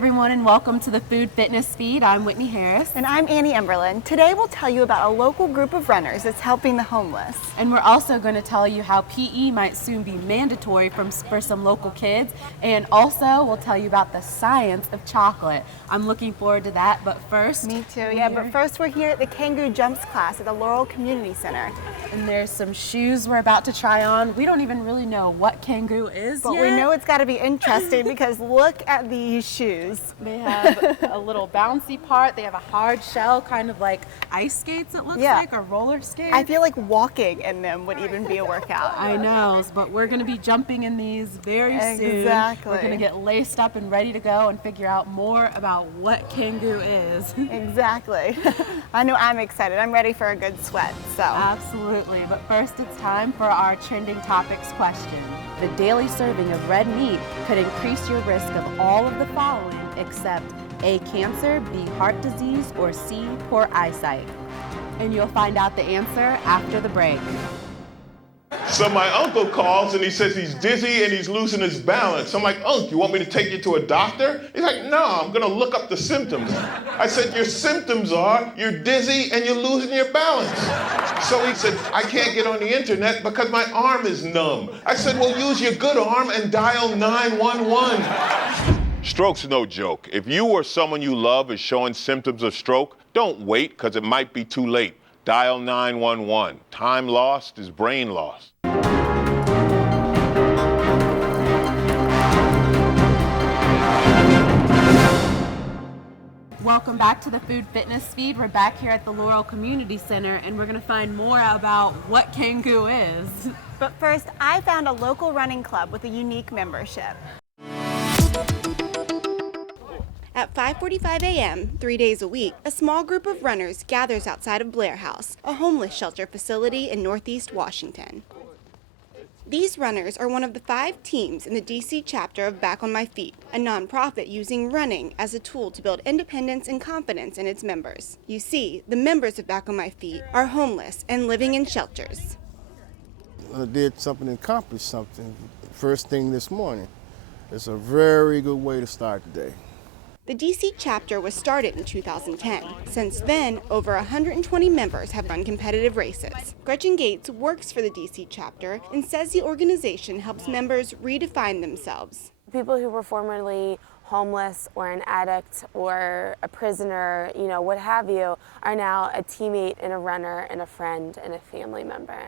everyone, and welcome to the Food Fitness Feed. I'm Whitney Harris. And I'm Annie Emberlin. Today we'll tell you about a local group of runners that's helping the homeless. And we're also going to tell you how PE might soon be mandatory for some local kids. And also we'll tell you about the science of chocolate. I'm looking forward to that, but first... Me too, yeah, but first we're here at the Kangoo Jumps class at the Laurel Community Center. And there's some shoes we're about to try on. We don't even really know what Kangoo is But yet. we know it's got to be interesting because look at these shoes. They have a little bouncy part. They have a hard shell, kind of like ice skates, it looks like, or roller skates. I feel like walking in them would even be a workout. I know, but we're going to be jumping in these very soon. Exactly. We're going to get laced up and ready to go and figure out more about what Kangoo is. Exactly. I know I'm excited. I'm ready for a good sweat. So. Absolutely. But first it's time for our trending topics question. The daily serving of red meat could increase your risk of all of the following except A, cancer, B, heart disease, or C, poor eyesight. And you'll find out the answer after the break. So my uncle calls and he says he's dizzy and he's losing his balance. I'm like, Unc, you want me to take you to a doctor? He's like, no, I'm gonna look up the symptoms. I said, your symptoms are you're dizzy and you're losing your balance. So he said, I can't get on the internet because my arm is numb. I said, well, use your good arm and dial 911. Stroke's no joke. If you or someone you love is showing symptoms of stroke, don't wait because it might be too late. Dial 911. Time lost is brain lost. Welcome back to the Food Fitness Feed. We're back here at the Laurel Community Center and we're going to find more about what Kangoo is. But first, I found a local running club with a unique membership. At 5:45 a.m., 3 days a week, a small group of runners gathers outside of Blair House, a homeless shelter facility in Northeast Washington. These runners are one of the 5 teams in the DC chapter of Back on My Feet, a nonprofit using running as a tool to build independence and confidence in its members. You see, the members of Back on My Feet are homeless and living in shelters. I did something and accomplished something first thing this morning. It's a very good way to start the day. The DC chapter was started in 2010. Since then, over 120 members have run competitive races. Gretchen Gates works for the DC chapter and says the organization helps members redefine themselves. People who were formerly homeless or an addict or a prisoner, what have you, are now a teammate and a runner and a friend and a family member.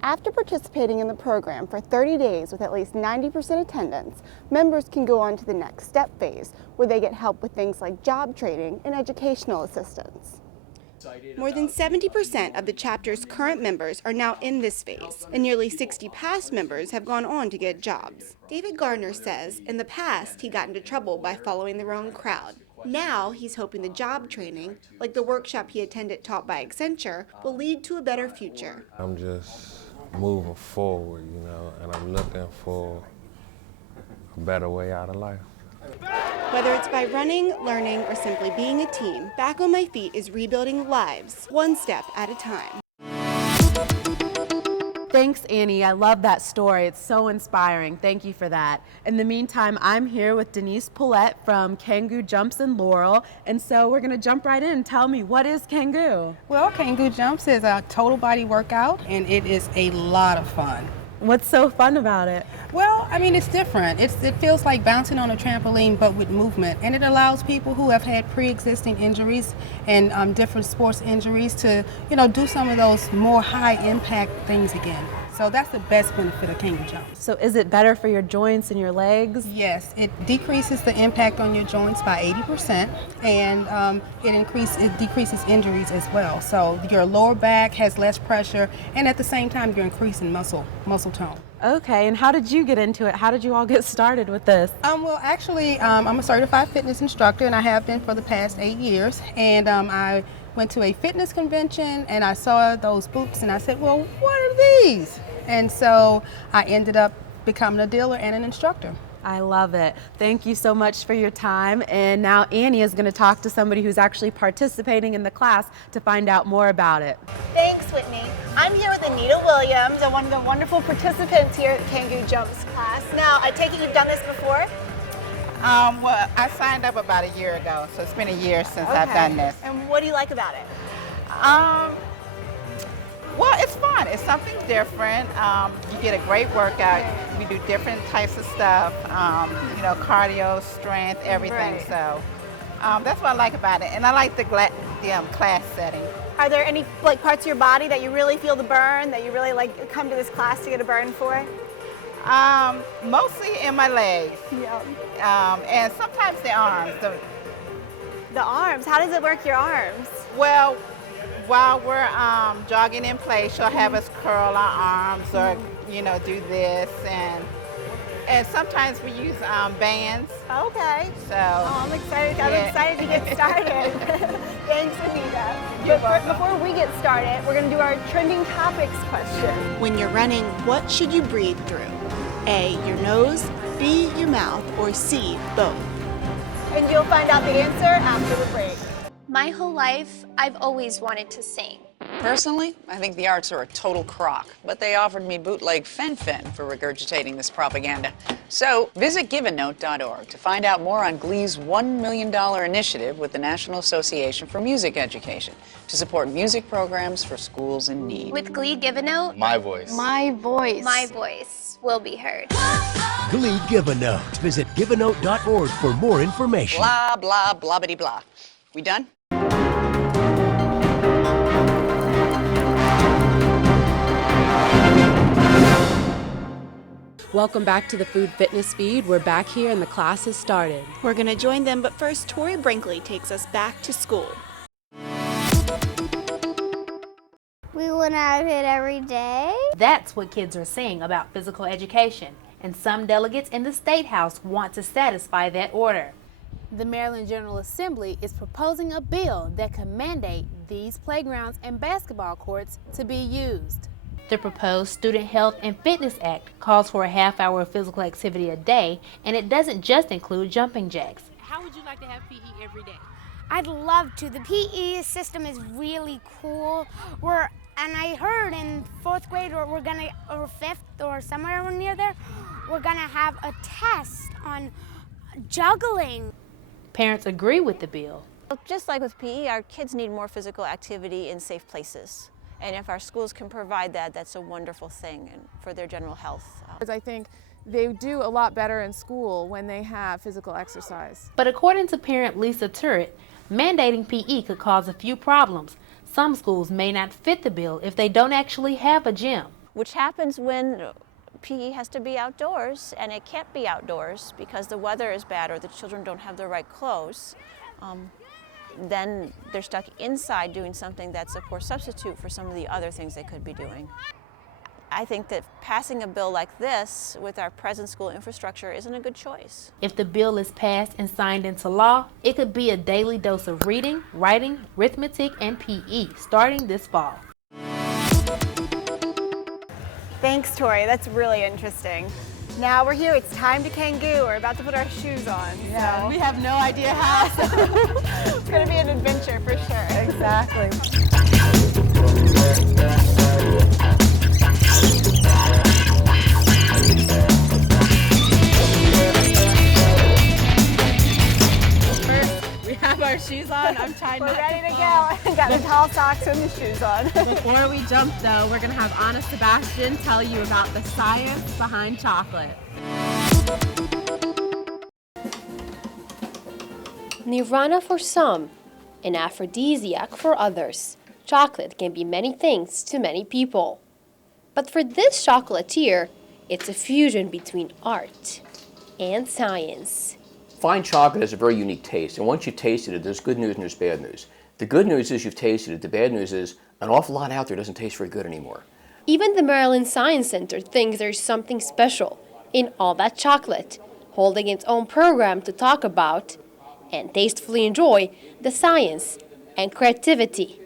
After participating in the program for 30 days with at least 90% attendance, members can go on to the next step phase, where they get help with things like job training and educational assistance. More than 70% of the chapter's current members are now in this phase, and nearly 60 past members have gone on to get jobs. David Gardner says in the past he got into trouble by following the wrong crowd. Now he's hoping the job training, like the workshop he attended taught by Accenture, will lead to a better future. I'm just moving forward, and I'm looking for a better way out of life. Whether it's by running, learning, or simply being a team, Back on My Feet is rebuilding lives, one step at a time. Thanks, Annie. I love that story. It's so inspiring. Thank you for that. In the meantime, I'm here with Denise Poulette from Kangoo Jumps in Laurel. And so we're going to jump right in. Tell me, what is Kangoo? Well, Kangoo Jumps is a total body workout, and it is a lot of fun. What's so fun about it? Well, it's different. It feels like bouncing on a trampoline, but with movement. And it allows people who have had pre-existing injuries and different sports injuries to, do some of those more high-impact things again. So that's the best benefit of Kangoo Jumps. So is it better for your joints and your legs? Yes, it decreases the impact on your joints by 80%, and it decreases injuries as well. So your lower back has less pressure, and at the same time, you're increasing muscle tone. Okay, and how did you get into it? How did you all get started with this? Well, actually, I'm a certified fitness instructor, and I have been for the past 8 years. And I went to a fitness convention, and I saw those boots, and I said, well, what are these? And so I ended up becoming a dealer and an instructor. I love it. Thank you so much for your time. And now Annie is going to talk to somebody who's actually participating in the class to find out more about it. Thanks, Whitney. I'm here with Anita Williams, one of the wonderful participants here at Kangoo Jumps class. Now, I take it you've done this before? Well, I signed up about a year ago, so it's been a year since I've done this. And what do you like about it? Well, it's fun. It's something different. You get a great workout. We do different types of stuff, cardio, strength, everything. Right. So that's what I like about it. And I like the class setting. Are there any parts of your body that you really feel the burn, that you really come to this class to get a burn for? Mostly in my legs. And sometimes the arms. The arms? How does it work your arms? Well, while we're jogging in place, she'll have us curl our arms or, do this. And sometimes we use bands. Okay. So. Oh, I'm excited. I'm excited to get started. Thanks, Anita. Before we get started, we're going to do our trending topics question. When you're running, what should you breathe through? A, your nose, B, your mouth, or C, both? And you'll find out the answer after the break. My whole life, I've always wanted to sing. Personally, I think the arts are a total crock, but they offered me bootleg fen-phen for regurgitating this propaganda. So visit givenote.org to find out more on Glee's $1 million initiative with the National Association for Music Education to support music programs for schools in need. With Glee Give a Note, my voice. My voice will be heard. Glee Give a Note. Visit givenote.org for more information. Blah, blah, blah-bitty-blah. We done? Welcome back to the Food Fitness Feed. We're back here and the class has started. We're going to join them, but first, Tori Brinkley takes us back to school. We went out of it every day. That's what kids are saying about physical education, and some delegates in the State House want to satisfy that order. The Maryland General Assembly is proposing a bill that could mandate these playgrounds and basketball courts to be used. The proposed Student Health and Fitness Act calls for a half-hour of physical activity a day, and it doesn't just include jumping jacks. How would you like to have PE every day? I'd love to. The PE system is really cool. And I heard in 4th grade or 5th or somewhere near there, we're gonna have a test on juggling. Parents agree with the bill. Just like with PE, our kids need more physical activity in safe places. And if our schools can provide that, that's a wonderful thing for their general health. I think they do a lot better in school when they have physical exercise. But according to parent Lisa Turret, mandating PE could cause a few problems. Some schools may not fit the bill if they don't actually have a gym. Which happens when PE has to be outdoors, and it can't be outdoors because the weather is bad or the children don't have the right clothes. Then they're stuck inside doing something that's a poor substitute for some of the other things they could be doing. I think that passing a bill like this with our present school infrastructure isn't a good choice. If the bill is passed and signed into law, it could be a daily dose of reading, writing, arithmetic, and PE starting this fall. Thanks, Tori. That's really interesting. Now we're here. It's time to Kangoo. We're about to put our shoes on. Yeah, so. we have no idea how. It's going to be an adventure for sure. Exactly. We have our shoes on. I'm trying We're ready to go. Got the tall socks and the shoes on. Before we jump, though, we're going to have Anna Sebastian tell you about the science behind chocolate. Nirvana for some, an aphrodisiac for others. Chocolate can be many things to many people. But for this chocolatier, it's a fusion between art and science. Fine chocolate has a very unique taste, and once you've tasted it, there's good news and there's bad news. The good news is you've tasted it. The bad news is an awful lot out there doesn't taste very good anymore. Even the Maryland Science Center thinks there's something special in all that chocolate, holding its own program to talk about and tastefully enjoy the science and creativity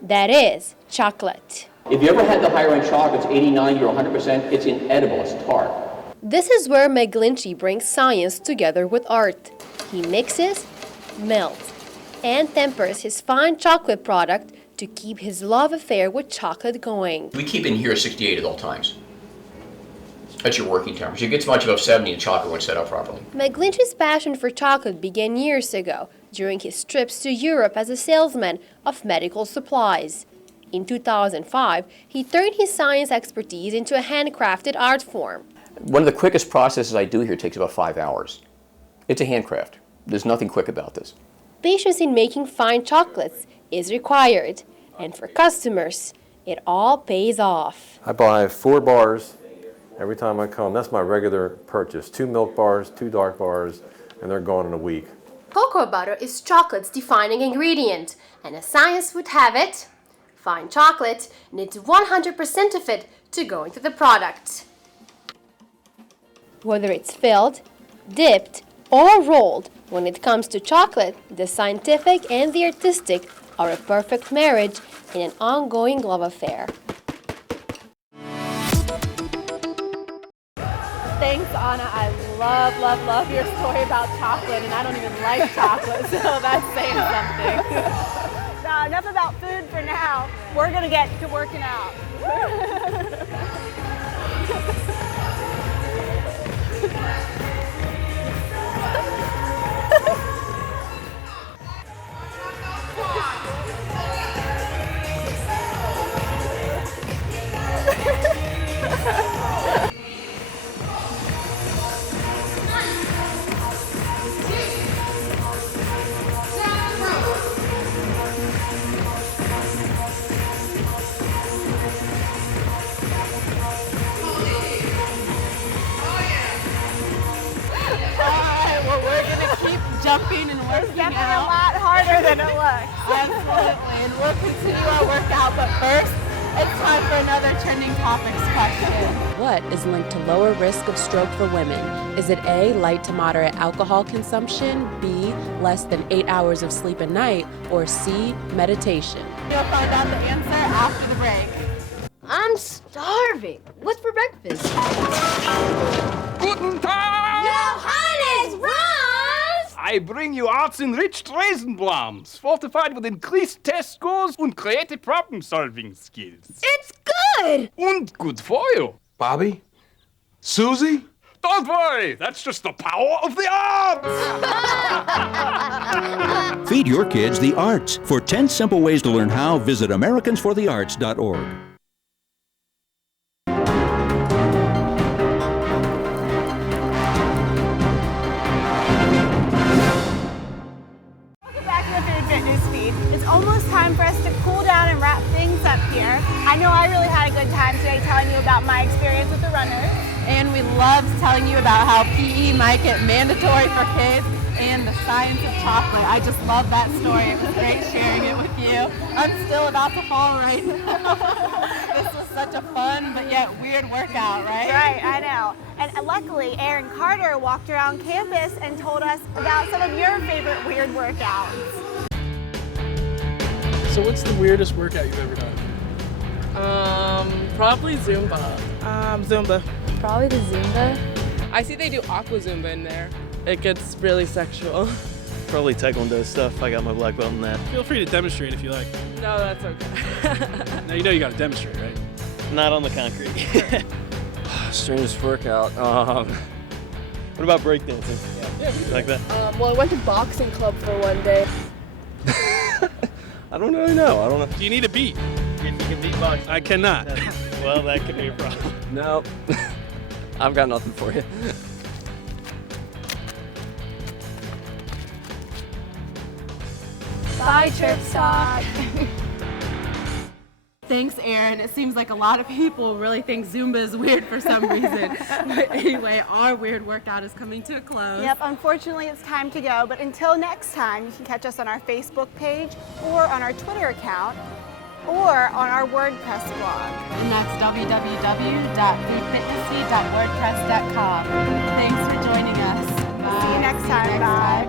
that is chocolate. If you ever had the higher-end chocolates, 80, 90, or 100%, it's inedible, it's tart. This is where Meg Lynchy brings science together with art. He mixes, melts, and tempers his fine chocolate product to keep his love affair with chocolate going. We keep in here 68 at all times. That's your working temperature. If it gets much above 70, the chocolate won't set up properly. McGlinchey's passion for chocolate began years ago during his trips to Europe as a salesman of medical supplies. In 2005, he turned his science expertise into a handcrafted art form. One of the quickest processes I do here takes about 5 hours. It's a handcraft. There's nothing quick about this. Patience in making fine chocolates is required, and for customers, it all pays off. I buy 4 bars every time I come. That's my regular purchase. 2 milk bars, 2 dark bars, and they're gone in a week. Cocoa butter is chocolate's defining ingredient, and as science would have it, fine chocolate needs 100% of it to go into the product. Whether it's filled, dipped, or rolled, when it comes to chocolate, the scientific and the artistic are a perfect marriage in an ongoing love affair. Thanks, Anna. I love your story about chocolate, and I don't even like chocolate, so that's saying something. Now, enough about food for now. We're going to get to working out. Jumping and working it's definitely out. a lot harder than it looks. Absolutely, and we'll continue our workout, but first, it's time for another Trending Topics question. What is linked to lower risk of stroke for women? Is it A, light to moderate alcohol consumption, B, less than 8 hours of sleep a night, or C, meditation? You'll find out the answer after the break. I'm starving. What's for breakfast? Guten Tag! Johannes, Ron! I bring you arts-enriched Raisinblams, fortified with increased test scores and creative problem-solving skills. It's good! And good for you. Bobby? Susie? Don't worry, that's just the power of the arts! Feed your kids the arts. For 10 simple ways to learn how, visit AmericansForTheArts.org. It's almost time for us to cool down and wrap things up here. I know I really had a good time today telling you about my experience with the runners. And we loved telling you about how PE might get mandatory for kids and the science of chocolate. I just love that story. It was great sharing it with you. I'm still about to fall right now. This was such a fun but yet weird workout, right? Right, I know. And luckily, Aaron Carter walked around campus and told us about some of your favorite weird workouts. So what's the weirdest workout you've ever done? Probably Zumba. Zumba. Probably the Zumba. I see they do aqua Zumba in there. It gets really sexual. Probably Taekwondo stuff. I got my black belt in that. Feel free to demonstrate if you like. No, that's okay. Now you know you got to demonstrate, right? Not on the concrete. Strangest workout. What about breakdancing? Yeah, like that? Well, I went to boxing club for one day. I don't really know. I don't know. Do you need a beat? You can beatbox. I cannot. Well, that could be a problem. No. I've got nothing for you. Bye, Trip Talk. Thanks, Aaron. It seems like a lot of people really think Zumba is weird for some reason. But anyway, our weird workout is coming to a close. Yep, unfortunately it's time to go, but until next time, you can catch us on our Facebook page or on our Twitter account or on our WordPress blog. And that's www.foodfitnessy.wordpress.com. Thanks for joining us. Bye. See you next time. Bye.